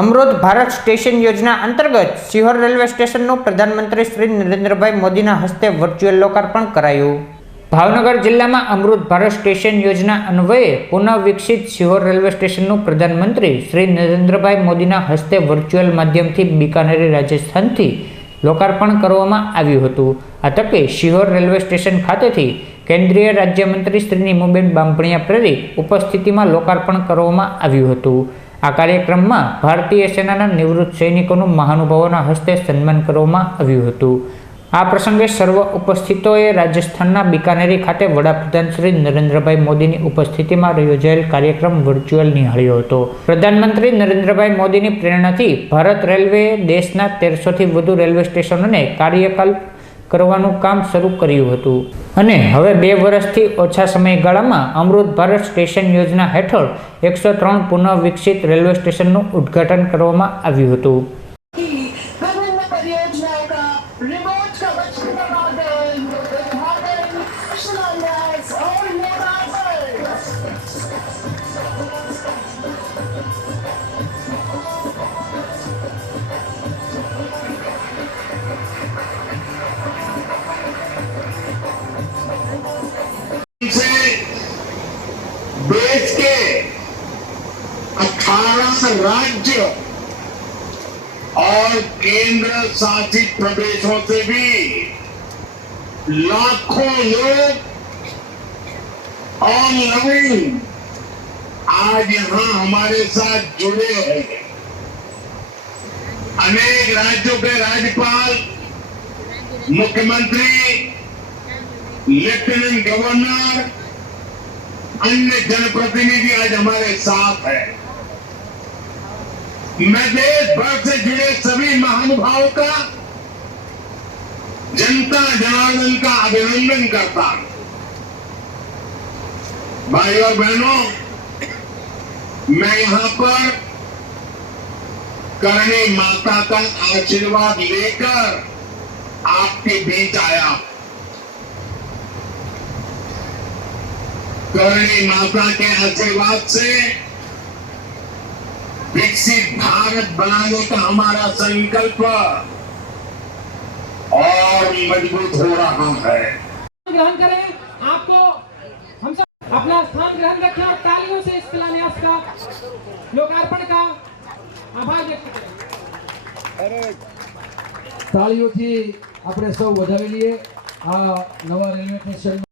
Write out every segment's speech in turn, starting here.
અમૃત Bharat station યોજના અંતર્ગત Sihor railway સ્ટેશનનું પ્રધાનમંત્રી શ્રી નરેન્દ્રભાઈ મોદીના હસ્તે વર્ચ્યુઅલ લોકાર્પણ કરાયું. ભાવનગર જિલ્લામાં અમૃત ભારત સ્ટેશન યોજના અન્વયે પુનઃ વિકસિત સિહોર રેલવે સ્ટેશનનું પ્રધાનમંત્રી શ્રી નરેન્દ્રભાઈ મોદીના હસ્તે વર્ચ્યુઅલ માધ્યમથી બિકાનેરી રાજસ્થાનથી લોકાર્પણ કરવામાં આવ્યું હતું. આ તકે શિહોર રેલવે સ્ટેશન ખાતેથી કેન્દ્રીય રાજ્યમંત્રી શ્રી નીમુબેન બાંભણિયા પ્રેરિત ઉપસ્થિતિમાં લોકાર્પણ કરવામાં આવ્યું હતું. આ કાર્યક્રમમાં ભારતીય સેનાના નિવૃત્ત સૈનિકોનું મહાનુભાવોના હસ્તે સન્માન કરવામાં આવ્યું હતું. આ પ્રસંગે સર્વ ઉપસ્થિતોએ રાજસ્થાનના બિકાનેરી ખાતે વડાપ્રધાન શ્રી નરેન્દ્રભાઈ મોદીની ઉપસ્થિતિમાં યોજાયેલ કાર્યક્રમ વર્ચ્યુઅલ નિહાળ્યો હતો. પ્રધાનમંત્રી નરેન્દ્રભાઈ મોદીની પ્રેરણાથી ભારત રેલવેએ દેશના તેરસોથી વધુ રેલવે સ્ટેશનોને કાર્યકલ્પ કરવાનું કામ શરૂ કર્યું હતું. અને હવે બે વર્ષથી ઓછા સમયગાળામાં અમૃત ભારત સ્ટેશન યોજના હેઠળ એકસો ત્રણ પુનઃ વિકસિત રેલવે સ્ટેશનનું ઉદ્ઘાટન કરવામાં આવ્યું હતું. देश के 18 राज्य और केंद्र शासित प्रदेशों से भी लाखों लोग ऑनलाइन आज यहाँ हमारे साथ जुड़े हैं। अनेक राज्यों के राज्यपाल, मुख्यमंत्री लेफ्टिनेंट गवर्नर, अन्य जनप्रतिनिधि आज हमारे साथ है। मैं देश भर से जुड़े सभी महानुभावों का, जनता जनार्दन का अभिनंदन करता हूँ। भाई और बहनों, मैं यहाँ पर करणी माता का आशीर्वाद लेकर आपके बीच आया हूँ। करणी माता के आशीर्वाद से विकसित भारत बनाने का हमारा संकल्प और मजबूत हो रहा है ग्रहण करें आपको हम सब अपना स्थान ग्रहण रखें और तालियों से इस शिलान्यास का लोकार्पण का आभार व्यक्त करें તાળીઓથી આપણે સૌ વધાવી લઈએ આ નવા રેલવે સ્ટેશન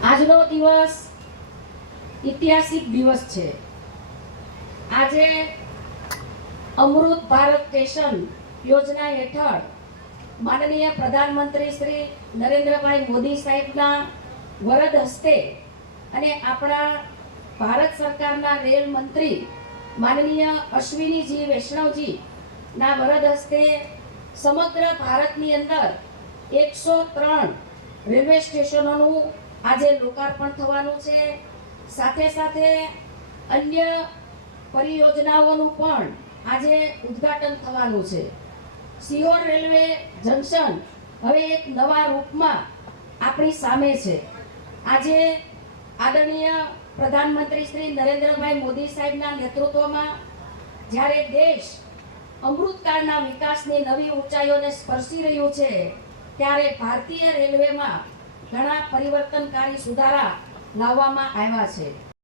આજનો દિવસ ઐતિહાસિક દિવસ છે આજે અમૃત ભારત સ્ટેશન યોજના હેઠળ માનનીય પ્રધાનમંત્રી શ્રી નરેન્દ્રભાઈ મોદી સાહેબના વરદ હસ્તે અને આપણા ભારત સરકારના રેલ મંત્રી માનનીય અશ્વિનીજી વૈષ્ણવજીના વરદ હસ્તે સમગ્ર ભારતની અંદર એકસો ત્રણ રેલવે સ્ટેશનોનું આજે લોકાર્પણ થવાનું છે. સાથે સાથે અન્ય પરિયોજનાઓનું પણ આજે ઉદ્ઘાટન થવાનું છે. સિયોર રેલવે જંકશન હવે એક નવા રૂપમાં આપણી સામે છે. આજે આદરણીય પ્રધાનમંત્રી શ્રી નરેન્દ્રભાઈ મોદી સાહેબના નેતૃત્વમાં જ્યારે દેશ અમૃતકાળના વિકાસની નવી ઊંચાઈઓને સ્પર્શી રહ્યું છે, ત્યારે ભારતીય રેલવેમાં ઘણા પરિવર્તનકારી સુધારા લાવવામાં આવ્યા છે.